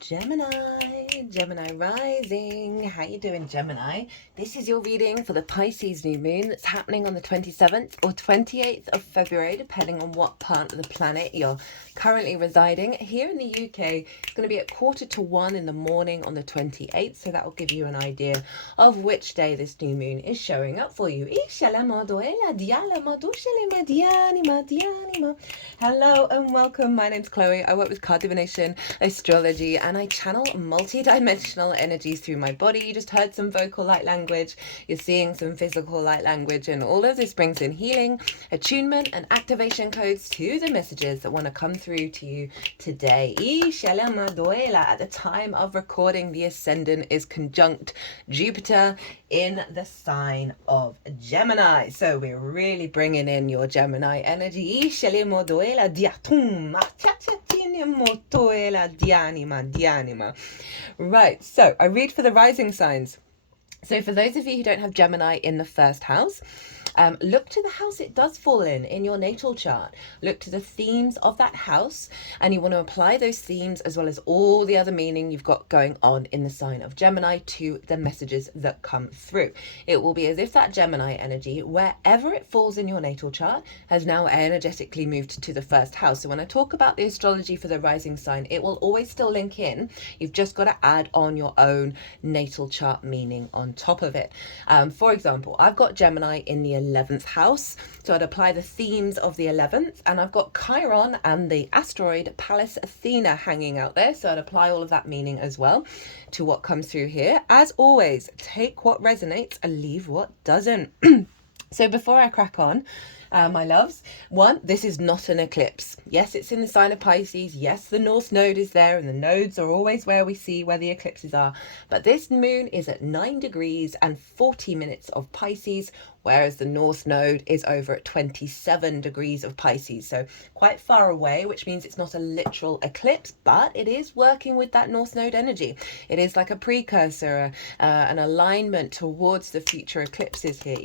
Gemini rising. How you doing, Gemini? This is your reading for the Pisces new moon that's happening on the 27th or 28th of February, depending on what part of the planet you're currently residing. Here in the UK, it's going to be at 1:45 in the morning on the 28th, so that will give you an idea of which day this new moon is showing up for you. Hello and welcome. My name's Chloe. I work with card divination, astrology, and I channel multi-dimensional energies through my body. You just heard some vocal light language. You're seeing some physical light language, and all of this brings in healing, attunement, and activation codes to the messages that want to come through to you today. At the time of recording, the ascendant is conjunct Jupiter in the sign of Gemini. So we're really bringing in your Gemini energy. Right, so I read for the rising signs. So for those of you who don't have Gemini in the first house, look to the house it does fall in your natal chart. Look to the themes of that house, and you want to apply those themes as well as all the other meaning you've got going on in the sign of Gemini to the messages that come through. It will be as if that Gemini energy, wherever it falls in your natal chart, has now energetically moved to the first house. So when I talk about the astrology for the rising sign, it will always still link in. You've just got to add on your own natal chart meaning on top of it. For example, I've got Gemini in the 11th house, so I'd apply the themes of the 11th, and I've got Chiron and the asteroid Pallas Athena hanging out there, so I'd apply all of that meaning as well to what comes through here. As always, take what resonates and leave what doesn't. So before I crack on, my loves, one, this is not an eclipse. Yes, it's in the sign of Pisces. Yes, the North Node is there, and the nodes are always where we see where the eclipses are. But this moon is at 9 degrees and 40 minutes of Pisces, whereas the North Node is over at 27 degrees of Pisces. So quite far away, which means it's not a literal eclipse, but it is working with that North Node energy. It is like a precursor, an alignment towards the future eclipses here.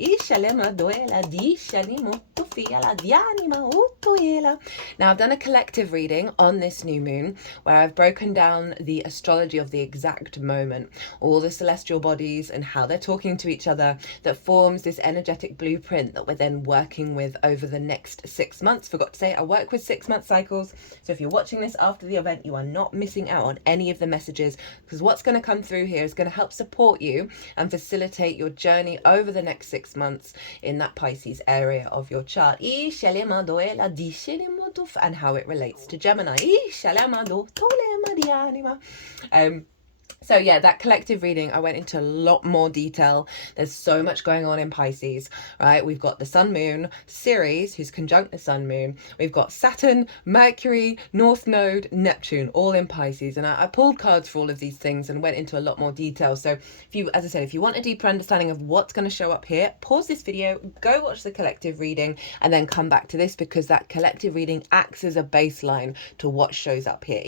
Now, I've done a collective reading on this new moon where I've broken down the astrology of the exact moment, all the celestial bodies and how they're talking to each other, that forms this energetic blueprint that we're then working with over the next 6 months. Forgot to say, I work with 6-month cycles. So if you're watching this after the event, you are not missing out on any of the messages, because what's going to come through here is going to help support you and facilitate your journey over the next 6 months in that Pisces area of your chart, and how it relates to Gemini. So yeah, that collective reading, I went into a lot more detail. There's so much going on in Pisces, right? We've got the Sun Moon, Ceres, who's conjunct the Sun Moon. We've got Saturn, Mercury, North Node, Neptune, all in Pisces. And I pulled cards for all of these things and went into a lot more detail. So if you, as I said, if you want a deeper understanding of what's going to show up here, pause this video, go watch the collective reading, and then come back to this, because that collective reading acts as a baseline to what shows up here.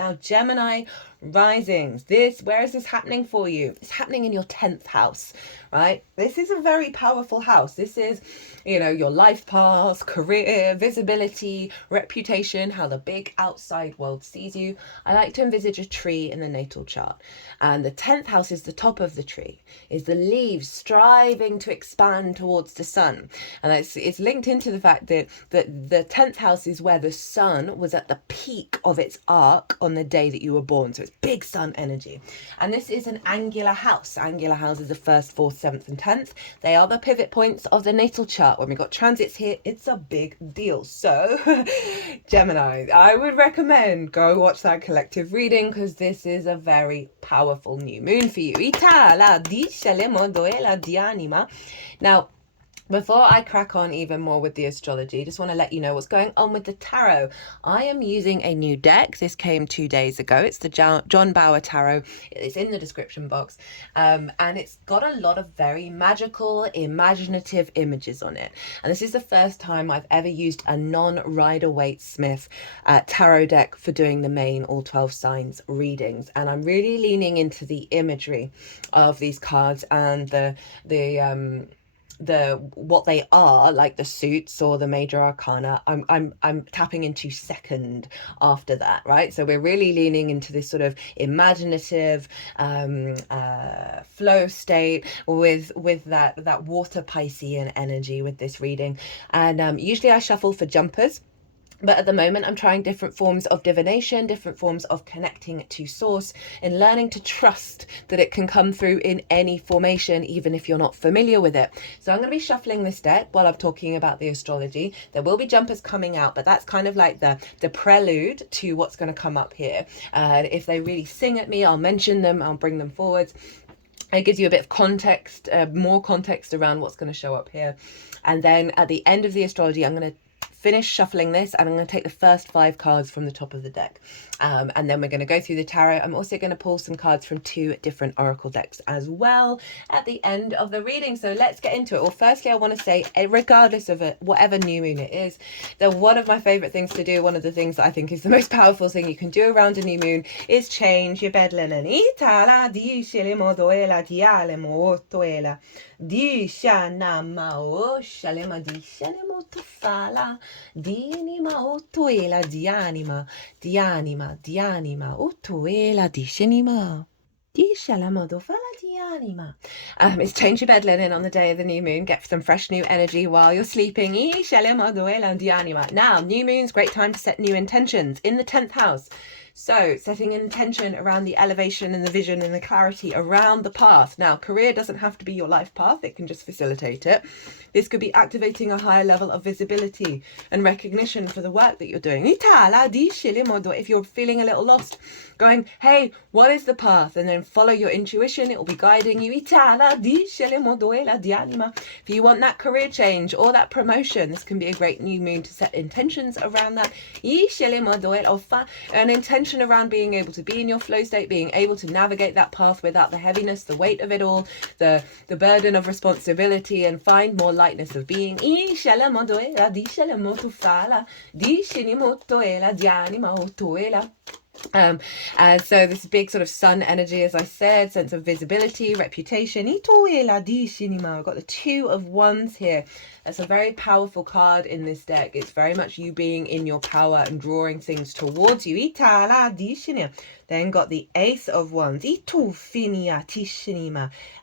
Now, Gemini risings, where is this happening for you? It's happening in your 10th house, right? This is a very powerful house. This is, your life path, career, visibility, reputation, how the big outside world sees you. I like to envisage a tree in the natal chart, and the 10th house is the top of the tree, is the leaves striving to expand towards the sun. And it's linked into the fact that the 10th house is where the sun was at the peak of its arc on the day that you were born. So it's big sun energy. And this is an angular house. Angular houses are 1st, 4th, 7th, and 10th. They are the pivot points of the natal chart. When we got transits here, it's a big deal. So Gemini, I would recommend go watch that collective reading, because this is a very powerful new moon for you. Now, before I crack on even more with the astrology, just want to let you know what's going on with the tarot. I am using a new deck. This came 2 days ago. It's the John Bauer tarot. It's in the description box. And it's got a lot of very magical, imaginative images on it. And this is the first time I've ever used a non-Rider-Waite-Smith tarot deck for doing the main all 12 signs readings. And I'm really leaning into the imagery of these cards and the what they are, like the suits or the major arcana, I'm tapping into second after that, right? So we're really leaning into this sort of imaginative flow state with that water Piscean energy with this reading. And usually I shuffle for jumpers, but at the moment, I'm trying different forms of divination, different forms of connecting to source, and learning to trust that it can come through in any formation, even if you're not familiar with it. So I'm going to be shuffling this deck while I'm talking about the astrology. There will be jumpers coming out, but that's kind of like the prelude to what's going to come up here. If they really sing at me, I'll mention them, I'll bring them forwards. It gives you a bit of context, more context around what's going to show up here. And then at the end of the astrology, I'm going to finish shuffling this, and I'm going to take the first 5 cards from the top of the deck, and then we're going to go through the tarot. I'm also going to pull some cards from 2 different oracle decks as well at the end of the reading. So let's get into it. Well, firstly, I want to say, regardless of whatever new moon it is, that one of my favorite things to do, one of the things that I think is the most powerful thing you can do around a new moon, is change your bed linen. Dinima otuela dianima, dianima, dianima, otuela dishinima. It's change your bed linen on the day of the new moon. Get some fresh new energy while you're sleeping. Now, new moon's great time to set new intentions in the 10th house. So setting an intention around the elevation and the vision and the clarity around the path. Now, career doesn't have to be your life path. It can just facilitate it. This could be activating a higher level of visibility and recognition for the work that you're doing. If you're feeling a little lost, going, hey, what is the path? And then follow your intuition. It will be guiding you. If you want that career change or that promotion, this can be a great new moon to set intentions around that. An intention around being able to be in your flow state, being able to navigate that path without the heaviness, the weight of it all, the burden of responsibility, and find more lightness of being. And so this big sort of sun energy, as I said, sense of visibility, reputation. I've got the 2 of Wands here. That's a very powerful card in this deck. It's very much you being in your power and drawing things towards you. Then got the Ace of Wands.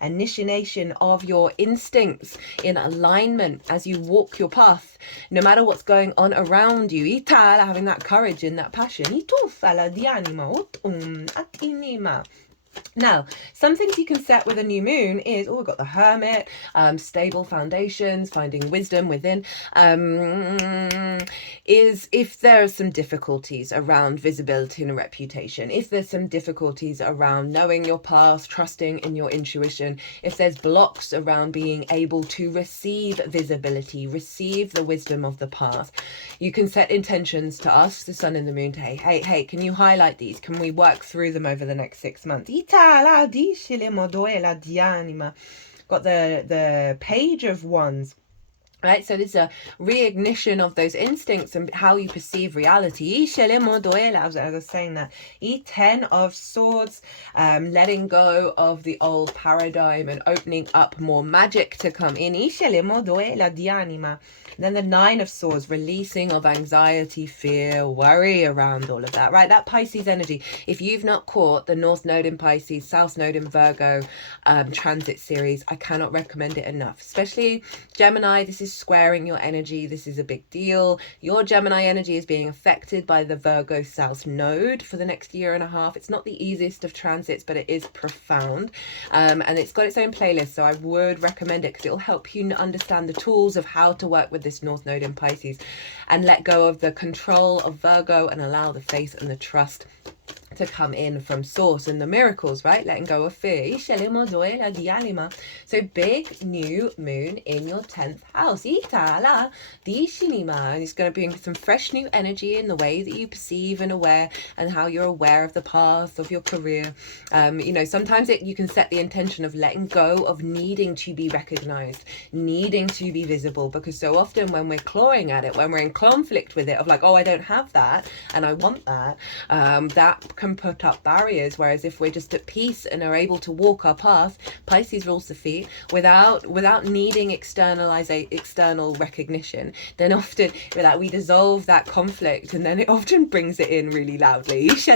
Initiation of your instincts in alignment as you walk your path, no matter what's going on around you. Having that courage and that passion. Now, some things you can set with a new moon is, we've got the Hermit, stable foundations, finding wisdom within, is if there are some difficulties around visibility and reputation, if there's some difficulties around knowing your path, trusting in your intuition, if there's blocks around being able to receive visibility, receive the wisdom of the path, you can set intentions to ask the sun and the moon to, hey, can you highlight these? Can we work through them over the next 6 months? Got the Page of Wands. Right, so there's a reignition of those instincts and how you perceive reality. As I was saying that. Ten of Swords, letting go of the old paradigm and opening up more magic to come in. Then the 9 of Swords, releasing of anxiety, fear, worry around all of that, right? That Pisces energy. If you've not caught the North Node in Pisces, South Node in Virgo transit series, I cannot recommend it enough. Especially Gemini, this is squaring your energy. This is a big deal. Your Gemini energy is being affected by the Virgo South Node for the next 1.5 years. It's not the easiest of transits, but it is profound. And it's got its own playlist, so I would recommend it because it will help you understand the tools of how to work with this North Node in Pisces and let go of the control of Virgo and allow the faith and the trust to come in from source and the miracles, right? Letting go of fear. So big new moon in your 10th house. And it's going to bring some fresh new energy in the way that you perceive and aware and how you're aware of the path of your career. Sometimes you can set the intention of letting go of needing to be recognized, needing to be visible, because so often when we're clawing at it, when we're in conflict with it of like, oh, I don't have that and I want that, that can can put up barriers, whereas if we're just at peace and are able to walk our path, Pisces rules the feet without needing external recognition, then often we dissolve that conflict, and then it often brings it in really loudly. So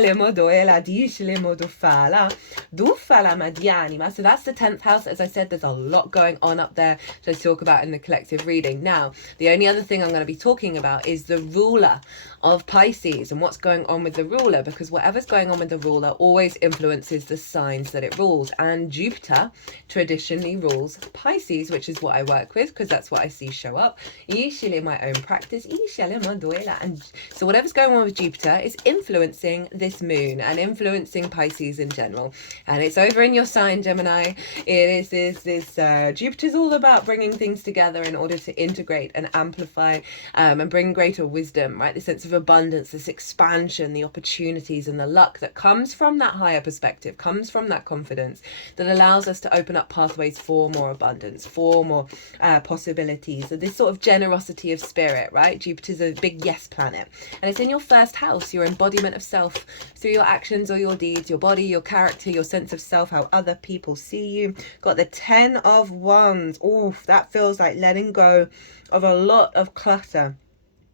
that's the 10th house. As I said, there's a lot going on up there to talk about in the collective reading. Now, the only other thing I'm going to be talking about is the ruler of Pisces and what's going on with the ruler, because whatever's going on with the ruler always influences the signs that it rules. And Jupiter traditionally rules Pisces, which is what I work with, because that's what I see show up usually in my own practice. And so whatever's going on with Jupiter is influencing this moon and influencing Pisces in general. And it's over in your sign, Gemini. It is this Jupiter's all about bringing things together in order to integrate and amplify and bring greater wisdom, right? The sense of abundance, this expansion, the opportunities and the luck that comes from that higher perspective, comes from that confidence that allows us to open up pathways for more abundance, for more possibilities. So this sort of generosity of spirit, right? Jupiter's a big yes planet, and it's in your first house, your embodiment of self through your actions or your deeds, your body, your character, your sense of self, how other people see you. Got the 10 of Wands. Oh, that feels like letting go of a lot of clutter,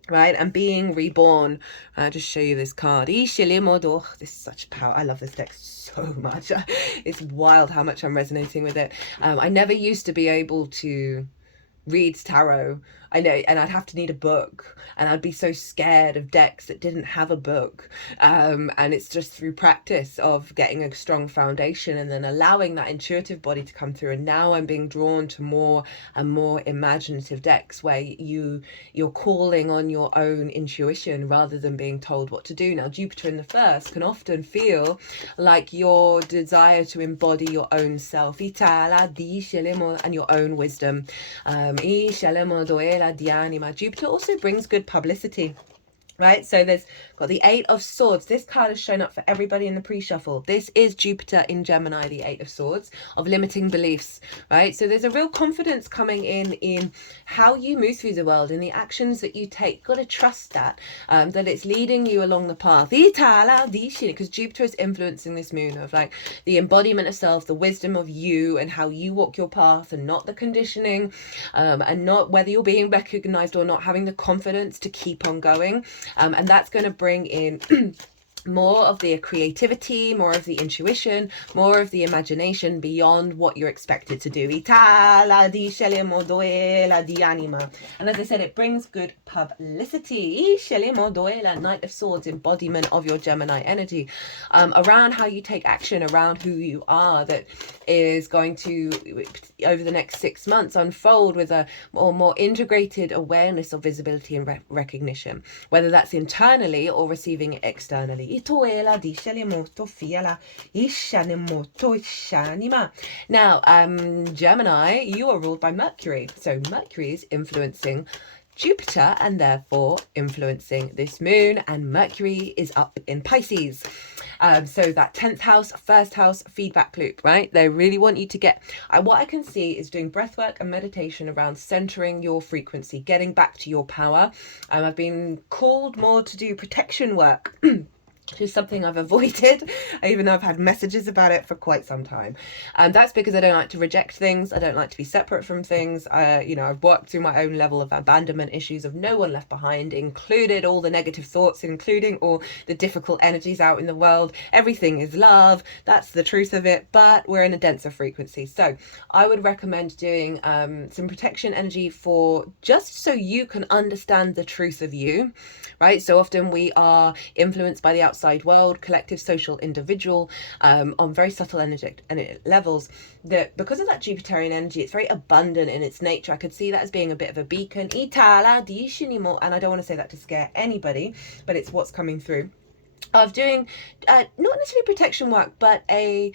right, and being reborn. I'll just show you this card. This is such power. I love this deck so much. It's wild how much I'm resonating with it. I never used to be able to read tarot. I know, and I'd have to need a book, and I'd be so scared of decks that didn't have a book. And it's just through practice of getting a strong foundation and then allowing that intuitive body to come through. And now I'm being drawn to more and more imaginative decks where you're calling on your own intuition rather than being told what to do. Now, Jupiter in the first can often feel like your desire to embody your own self and your own wisdom. Jupiter also brings good publicity, right? So there's got the 8 of Swords. This card has shown up for everybody in the pre-shuffle. This is Jupiter in Gemini, the 8 of Swords, of limiting beliefs, right? So there's a real confidence coming in how you move through the world, in the actions that you take. Got to trust that it's leading you along the path. Because Jupiter is influencing this moon of like the embodiment of self, the wisdom of you and how you walk your path, and not the conditioning, and not whether you're being recognized or not, having the confidence to keep on going. And that's going to bring in more of the creativity, more of the intuition, more of the imagination beyond what you're expected to do. And as I said, it brings good publicity. Knight of Swords, embodiment of your Gemini energy, around how you take action, around who you are, that is going to, over the next 6 months, unfold with a more integrated awareness of visibility and recognition, whether that's internally or receiving it externally. Now, Gemini, you are ruled by Mercury. So Mercury is influencing Jupiter and therefore influencing this moon, and Mercury is up in Pisces. So that 10th house, first house feedback loop, right? They really want you to get, what I can see is doing breath work and meditation around centering your frequency, getting back to your power. I've been called more to do protection work. Which is something I've avoided, even though I've had messages about it for quite some time. And that's because I don't like to reject things. I don't like to be separate from things. I've worked through my own level of abandonment issues of no one left behind, included all the negative thoughts, including all the difficult energies out in the world. Everything is love. That's the truth of it, but we're in a denser frequency. So I would recommend doing some protection energy for just so you can understand the truth of you, right? So often we are influenced by the outside world, collective, social, individual, on very subtle energetic levels, that because of that Jupiterian energy, it's very abundant in its nature. I could see that as being a bit of a beacon, and I don't want to say that to scare anybody, but it's what's coming through of doing not necessarily protection work, but a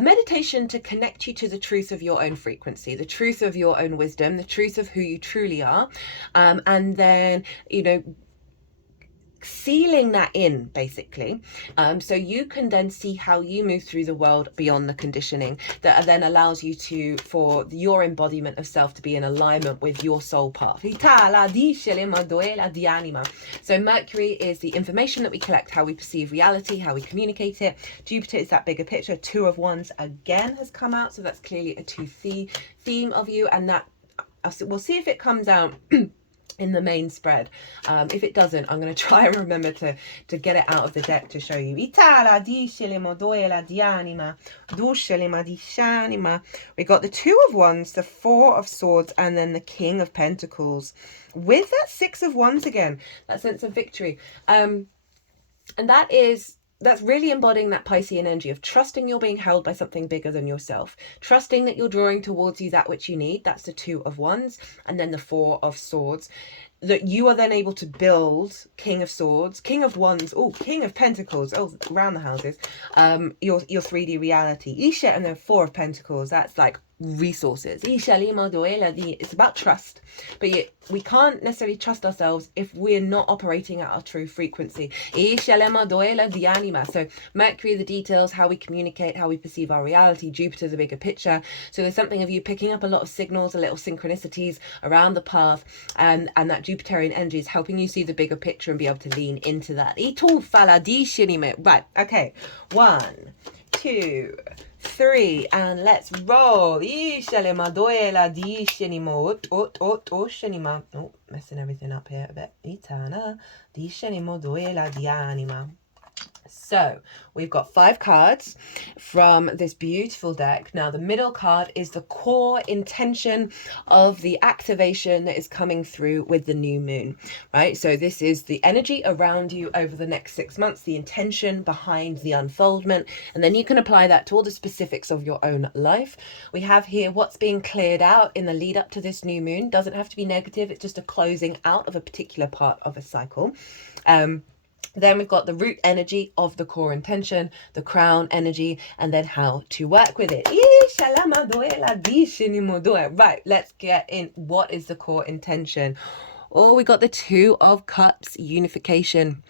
meditation to connect you to the truth of your own frequency, the truth of your own wisdom, the truth of who you truly are, and then sealing that in, basically, so you can then see how you move through the world beyond the conditioning that then allows you for your embodiment of self to be in alignment with your soul path. So Mercury is the information that we collect, how we perceive reality, how we communicate it. Jupiter is that bigger picture. Two of Wands again has come out, so that's clearly a two theme of you, and that we'll see if it comes out in the main spread. If it doesn't, I'm going to try and remember to get it out of the deck to show you. We got the Two of Wands, the Four of Swords, and then the King of Pentacles with that Six of Wands again, that sense of victory. And that's really embodying that Piscean energy of trusting you're being held by something bigger than yourself, trusting that you're drawing towards you that which you need. That's the Two of Wands, and then the Four of Swords, that you are then able to build King of Swords, King of Wands, King of Pentacles, around the houses, your 3D reality. Isha, and then Four of Pentacles, that's like resources. It's about trust, but we can't necessarily trust ourselves if we're not operating at our true frequency. So Mercury, the details, how we communicate, how we perceive our reality. Jupiter, the bigger picture. So there's something of you picking up a lot of signals, a little synchronicities around the path, and that Jupiterian energy is helping you see the bigger picture and be able to lean into that. Right, okay, 1, 2, 3, and let's roll. Messing everything up here a bit. So we've got 5 cards from this beautiful deck. Now the middle card is the core intention of the activation that is coming through with the new moon, right? So this is the energy around you over the next 6 months, the intention behind the unfoldment, and then you can apply that to all the specifics of your own life. We have here what's being cleared out in the lead up to this new moon. Doesn't have to be negative, it's just a closing out of a particular part of a cycle. Then we've got the root energy of the core intention, the crown energy, and then how to work with it. Right, let's get in. What is the core intention? We got the Two of Cups, unification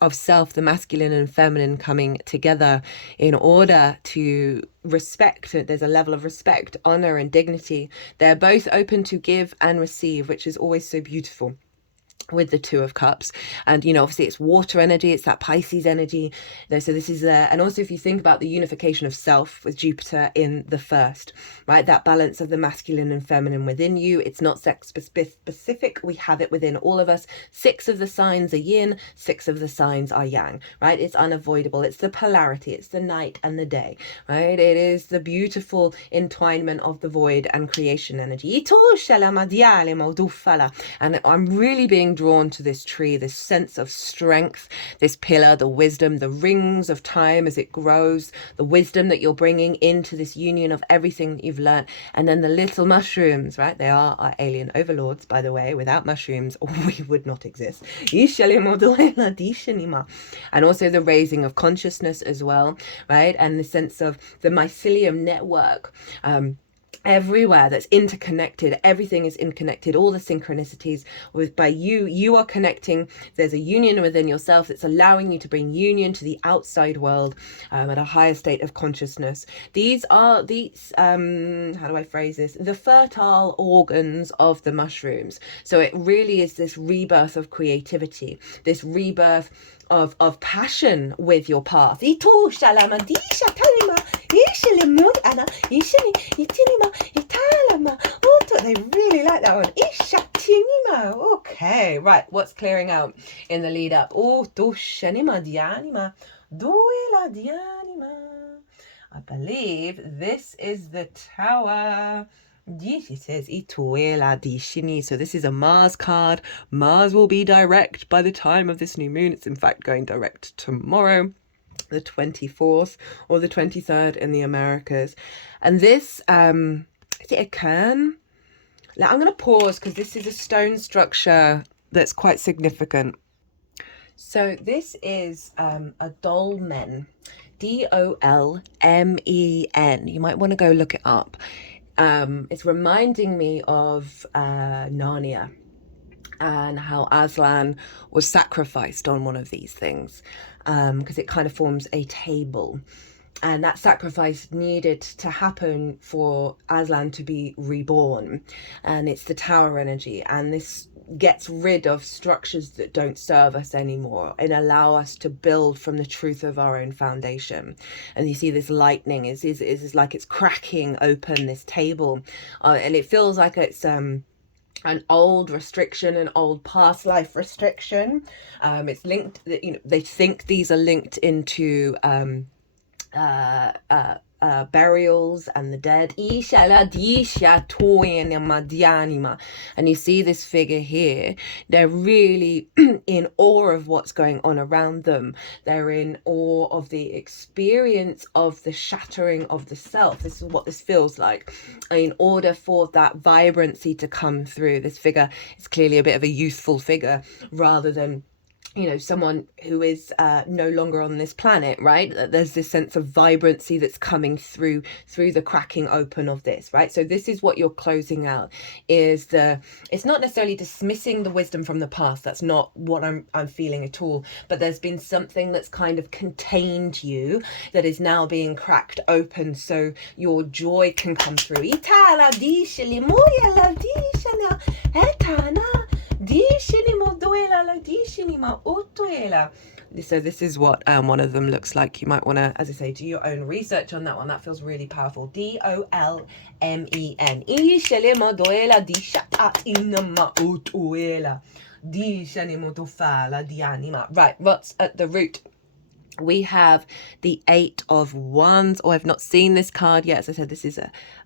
of self, the masculine and feminine coming together in order to respect. There's a level of respect, honor, and dignity. They're both open to give and receive, which is always so beautiful with the Two of Cups. And obviously it's water energy, it's that Pisces energy. So this is and also if you think about the unification of self with Jupiter in the first, right, that balance of the masculine and feminine within you. It's not sex specific, we have it within all of us. 6 of the signs are yin, 6 of the signs are yang, right? It's unavoidable. It's the polarity, it's the night and the day, right? It is the beautiful entwinement of the void and creation energy. And I'm really being drawn to this tree, this sense of strength, this pillar, the wisdom, the rings of time as it grows, the wisdom that you're bringing into this union of everything that you've learned. And then the little mushrooms, right? They are our alien overlords, by the way. Without mushrooms, we would not exist. And also the raising of consciousness as well, right? And the sense of the mycelium network, everywhere that's interconnected. Everything is interconnected, all the synchronicities by you are connecting. There's a union within yourself that's allowing you to bring union to the outside world at a higher state of consciousness. These are how do I phrase this, the fertile organs of the mushrooms. So it really is this rebirth of creativity, this rebirth of passion with your path. They really like that one. Okay, right, what's clearing out in the lead up? I believe this is the Tower. It says so this is a Mars card. Mars will be direct by the time of this new moon. It's in fact going direct tomorrow, the 24th or the 23rd in the Americas. And this, is it a cairn? Now I'm going to pause because this is a stone structure that's quite significant. So this is a dolmen, D-O-L-M-E-N. You might want to go look it up. It's reminding me of Narnia. and how Aslan was sacrificed on one of these things, because it kind of forms a table. And that sacrifice needed to happen for Aslan to be reborn. And it's the tower energy. And this gets rid of structures that don't serve us anymore and allow us to build from the truth of our own foundation. And you see this lightning is like it's cracking open this table. And it feels like it's an old restriction, an old past life restriction. It's linked, you know, they think these are linked into burials and the dead. And you see this figure here, they're really in awe of what's going on around them. They're in awe of the experience of the shattering of the self. This is what this feels like. In order for that vibrancy to come through, this figure is clearly a bit of a youthful figure rather than, you know, someone who is no longer on this planet, right? There's this sense of vibrancy that's coming through the cracking open of this, right? So this is what you're closing out, is it's not necessarily dismissing the wisdom from the past. That's not what I'm feeling at all. But there's been something that's kind of contained you that is now being cracked open so your joy can come through. So this is what one of them looks like. You might want to, as I say, do your own research on that one. That feels really powerful. Dolmen. Right, what's at the root? We have the 8 of Wands. Oh, I've not seen this card yet. As I said, this is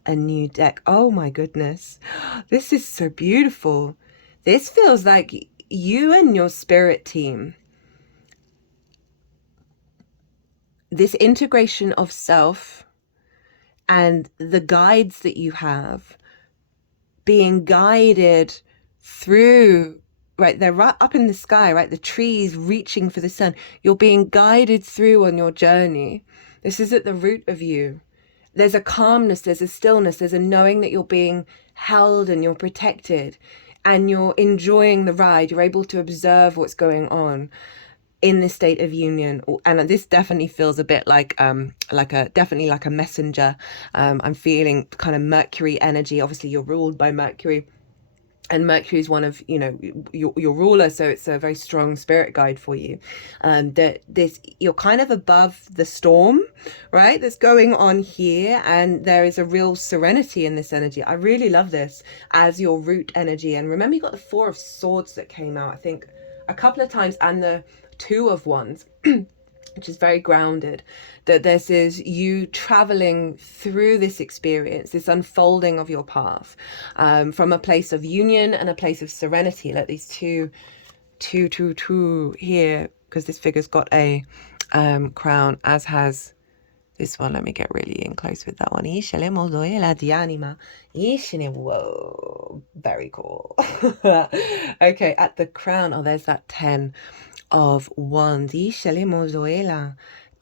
a new deck. Oh my goodness. This is so beautiful. This feels like you and your spirit team, this integration of self and the guides that you have, being guided through, right, they're right up in the sky, right, the trees reaching for the sun. You're being guided through on your journey. This is at the root of you. There's a calmness, there's a stillness, there's a knowing that you're being held and you're protected and you're enjoying the ride. You're able to observe what's going on in this state of union. And this definitely feels a bit like definitely like a messenger. I'm feeling kind of Mercury energy. Obviously you're ruled by Mercury, and Mercury is one of, you know, your ruler, so it's a very strong spirit guide for you. You're kind of above the storm, right, that's going on here, and there is a real serenity in this energy. I really love this as your root energy. And remember, you got the 4 of Swords that came out, I think, a couple of times, and the 2 of Wands, which is very grounded. That this is you traveling through this experience, this unfolding of your path, from a place of union and a place of serenity. Like these two here, because this figure's got a crown, as has this one. Let me get really in close with that one. Whoa, very cool. Okay, at the crown, oh, there's that 10 of Wands.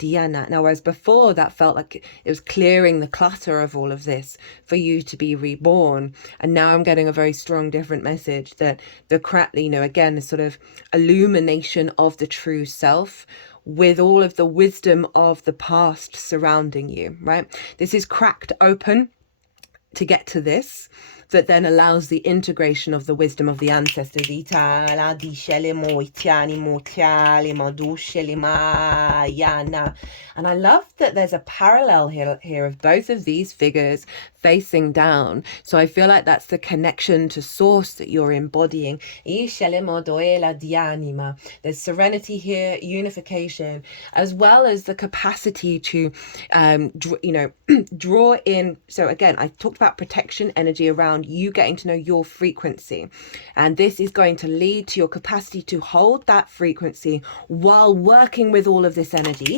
Diana. Now, whereas before that felt like it was clearing the clutter of all of this for you to be reborn, and now I'm getting a very strong different message that the you know, again, the sort of illumination of the true self with all of the wisdom of the past surrounding you, right? This is cracked open to get to this, that then allows the integration of the wisdom of the ancestors. And I love that there's a parallel here of both of these figures facing down. So I feel like that's the connection to source that you're embodying. There's serenity here, unification, as well as the capacity to, you know, draw in. So again, I talked about protection energy around you getting to know your frequency, and this is going to lead to your capacity to hold that frequency while working with all of this energy.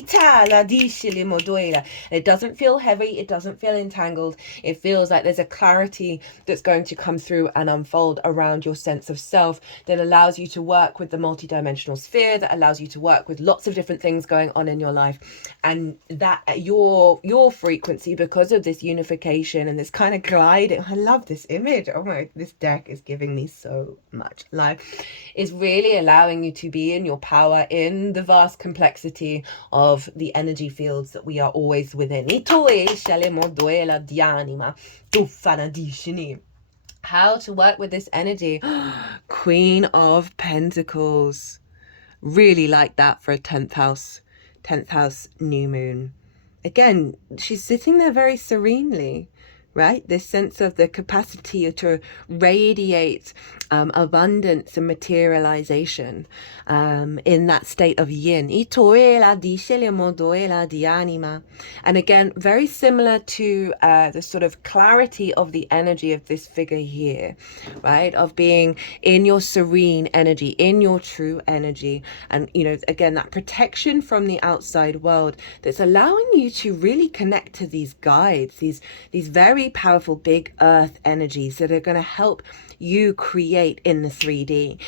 It doesn't feel heavy, it doesn't feel entangled. It feels like there's a clarity that's going to come through and unfold around your sense of self that allows you to work with the multidimensional sphere, that allows you to work with lots of different things going on in your life. And that your frequency, because of this unification and this kind of gliding, I love this image. Oh my, this deck is giving me so much life, is really allowing you to be in your power, in the vast complexity of the energy fields that we are always within. How to work with this energy. Queen of Pentacles. Really like that for a 10th house new moon. Again, she's sitting there very serenely, right? This sense of the capacity to radiate abundance and materialization in that state of yin. And again, very similar to the sort of clarity of the energy of this figure here, right? Of being in your serene energy, in your true energy. And, you know, again, that protection from the outside world that's allowing you to really connect to these guides, these very powerful big earth energies that are going to help you create in the 3D.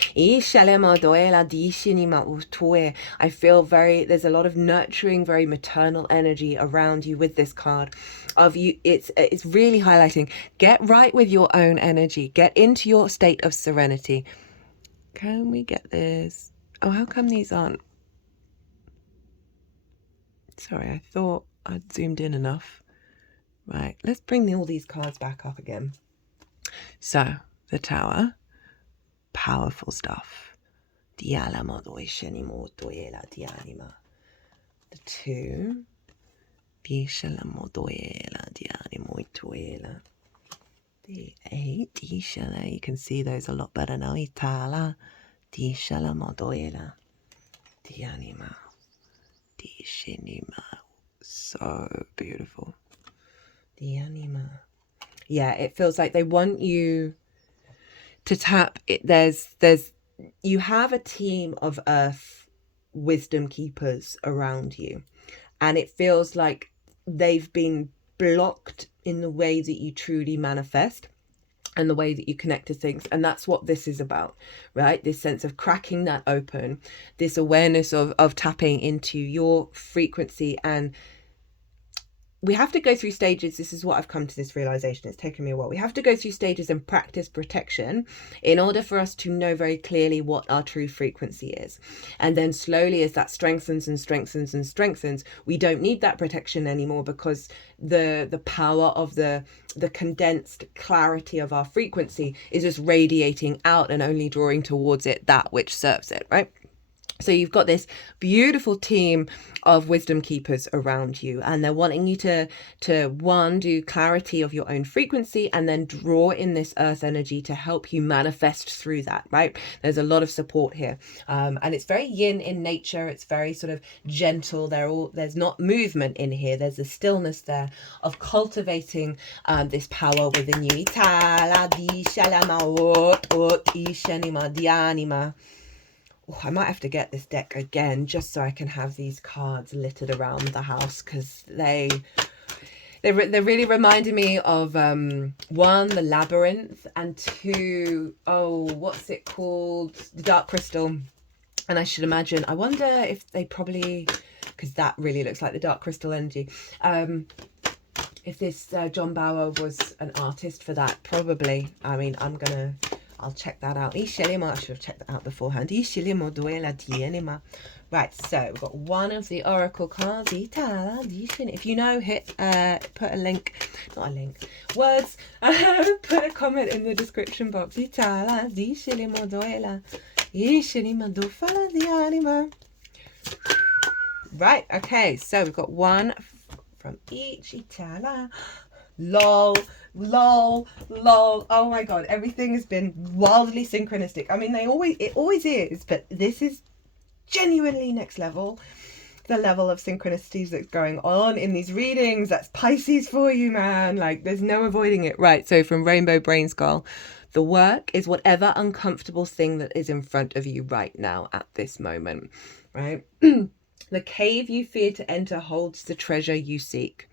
I feel there's a lot of nurturing, very maternal energy around you with this card of you. It's really highlighting, get right with your own energy, get into your state of serenity. Can we get this? Oh, how come these aren't? Sorry, I thought I'd zoomed in enough. Right, let's bring all these cards back up again. So, the Tower, powerful stuff. The 2, the 8, you can see those a lot better now. So beautiful. The anima. Yeah, it feels like they want you to tap it. You have a team of earth wisdom keepers around you, and it feels like they've been blocked in the way that you truly manifest and the way that you connect to things. And that's what this is about, right? This sense of cracking that open, this awareness of tapping into your frequency. And we have to go through stages. This is what I've come to this realization. It's taken me a while. We have to go through stages and practice protection in order for us to know very clearly what our true frequency is. And then slowly, as that strengthens and strengthens and strengthens, we don't need that protection anymore, because the power of the condensed clarity of our frequency is just radiating out and only drawing towards it that which serves it, right? So you've got this beautiful team of wisdom keepers around you, and they're wanting you to one, do clarity of your own frequency, and then draw in this earth energy to help you manifest through that, right? There's a lot of support here. And it's very yin in nature. It's very sort of gentle. There's not movement in here. There's a stillness there of cultivating this power within you. Oh, I might have to get this deck again just so I can have these cards littered around the house, because they're really reminding me of one, the labyrinth, and two, what's it called, the dark crystal. And I should imagine, I wonder if they probably, because that really looks like the dark crystal energy, if this John Bauer was an artist for that. Probably. I mean, I'll check that out. I should have checked that out beforehand. Right, so we've got one of the oracle cards. If you know, put a link, not a link, words, put a comment in the description box. Right, okay, so we've got one from each. Lol. Oh my god, everything has been wildly synchronistic. I mean, it always is, but this is genuinely next level. The level of synchronicities that's going on in these readings, that's Pisces for you, man. Like, there's no avoiding it. Right, so from Rainbow Brainskull, the work is whatever uncomfortable thing that is in front of you right now at this moment, right? The cave you fear to enter holds the treasure you seek.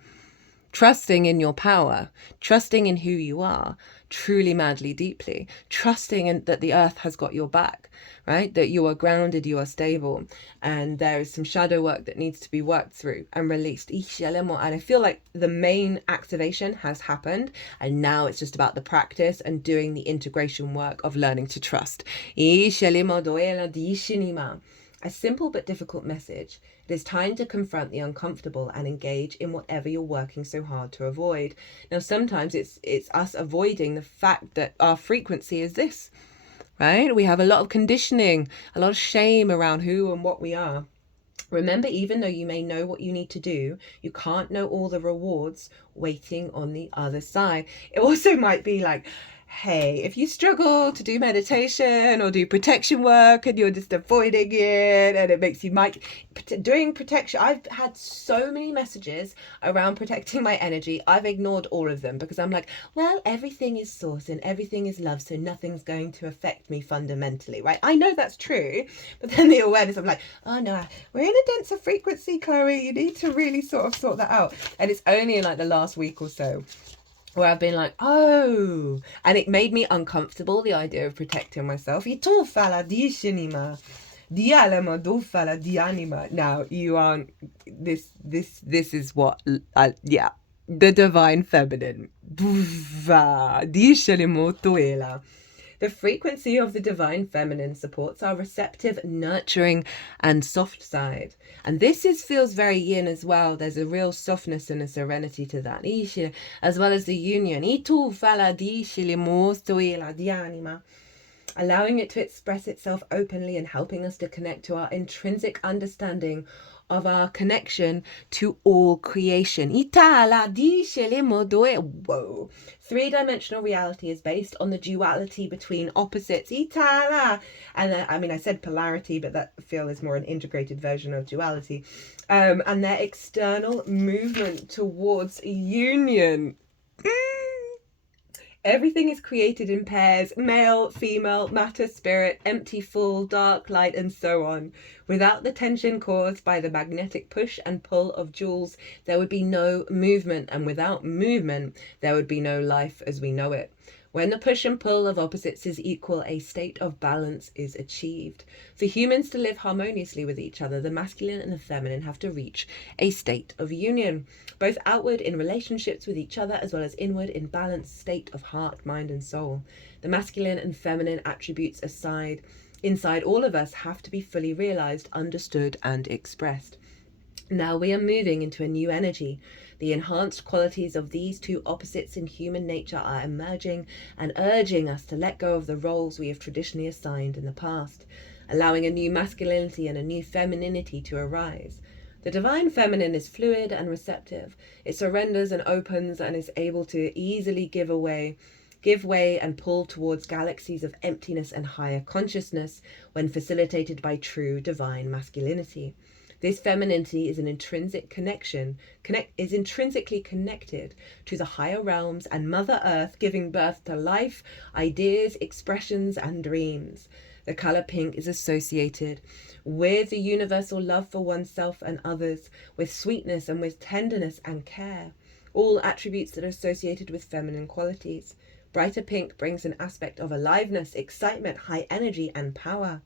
trusting in your power, trusting in who you are, truly, madly, deeply, trusting in that the earth has got your back, right? That you are grounded, you are stable, and there is some shadow work that needs to be worked through and released. And I feel like the main activation has happened, and now it's just about the practice and doing the integration work of learning to trust. A simple but difficult message. It is time to confront the uncomfortable and engage in whatever you're working so hard to avoid. Now, sometimes it's us avoiding the fact that our frequency is this, right? We have a lot of conditioning, a lot of shame around who and what we are. Remember, even though you may know what you need to do, you can't know all the rewards waiting on the other side. It also might be like, hey, if you struggle to do meditation or do protection work and you're just avoiding it and it makes you doing protection, I've had so many messages around protecting my energy. I've ignored all of them because I'm like, well, everything is source and everything is love, so nothing's going to affect me fundamentally, right? I know that's true, but then the awareness of like, oh no, we're in a denser frequency, Chloe, you need to really sort that out. And it's only in like the last week or so where I've been like, oh, and it made me uncomfortable, the idea of protecting myself. Now, you aren't, this is what, yeah, the divine feminine. The frequency of the divine feminine supports our receptive, nurturing, and soft side. And this feels very yin as well. There's a real softness and a serenity to that. As well as the union. Allowing it to express itself openly and helping us to connect to our intrinsic understanding of our connection to all creation. Whoa. Three-dimensional reality is based on the duality between opposites. And I said polarity, but that feel is more an integrated version of duality. And their external movement towards union. Everything is created in pairs, male, female, matter, spirit, empty, full, dark, light, and so on. Without the tension caused by the magnetic push and pull of jewels, there would be no movement, and without movement, there would be no life as we know it. When the push and pull of opposites is equal, a state of balance is achieved. For humans to live harmoniously with each other, the masculine and the feminine have to reach a state of union, both outward in relationships with each other as well as inward in balanced state of heart, mind, and soul. The masculine and feminine attributes inside all of us have to be fully realized, understood, and expressed. Now we are moving into a new energy. The enhanced qualities of these two opposites in human nature are emerging and urging us to let go of the roles we have traditionally assigned in the past, allowing a new masculinity and a new femininity to arise. The divine feminine is fluid and receptive. It surrenders and opens and is able to easily give way and pull towards galaxies of emptiness and higher consciousness when facilitated by true divine masculinity. This femininity is intrinsically connected to the higher realms and Mother Earth, giving birth to life, ideas, expressions, and dreams. The color pink is associated with the universal love for oneself and others, with sweetness and with tenderness and care, all attributes that are associated with feminine qualities. Brighter pink brings an aspect of aliveness, excitement, high energy, and power.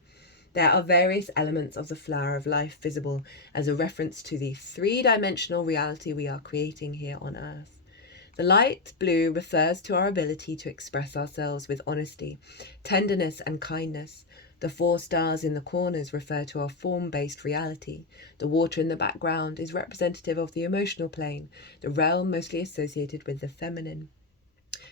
There are various elements of the flower of life visible as a reference to the three-dimensional reality we are creating here on Earth. The light blue refers to our ability to express ourselves with honesty, tenderness, and kindness. The 4 stars in the corners refer to our form-based reality. The water in the background is representative of the emotional plane, the realm mostly associated with the feminine.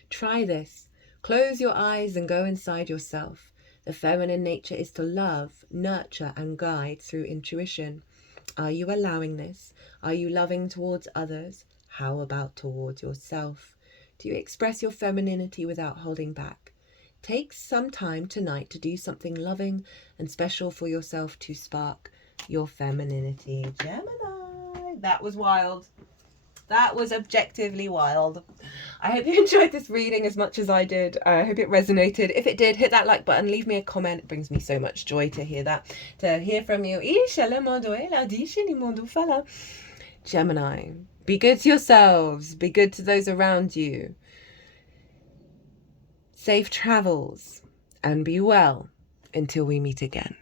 Try this. Close your eyes and go inside yourself. The feminine nature is to love, nurture, and guide through intuition. Are you allowing this? Are you loving towards others? How about towards yourself? Do you express your femininity without holding back? Take some time tonight to do something loving and special for yourself to spark your femininity. Gemini. That was wild. That was objectively wild. I hope you enjoyed this reading as much as I did. I hope it resonated. If it did, hit that like button, leave me a comment. It brings me so much joy to hear that, to hear from you. Gemini. Be good to yourselves. Be good to those around you. Safe travels and be well until we meet again.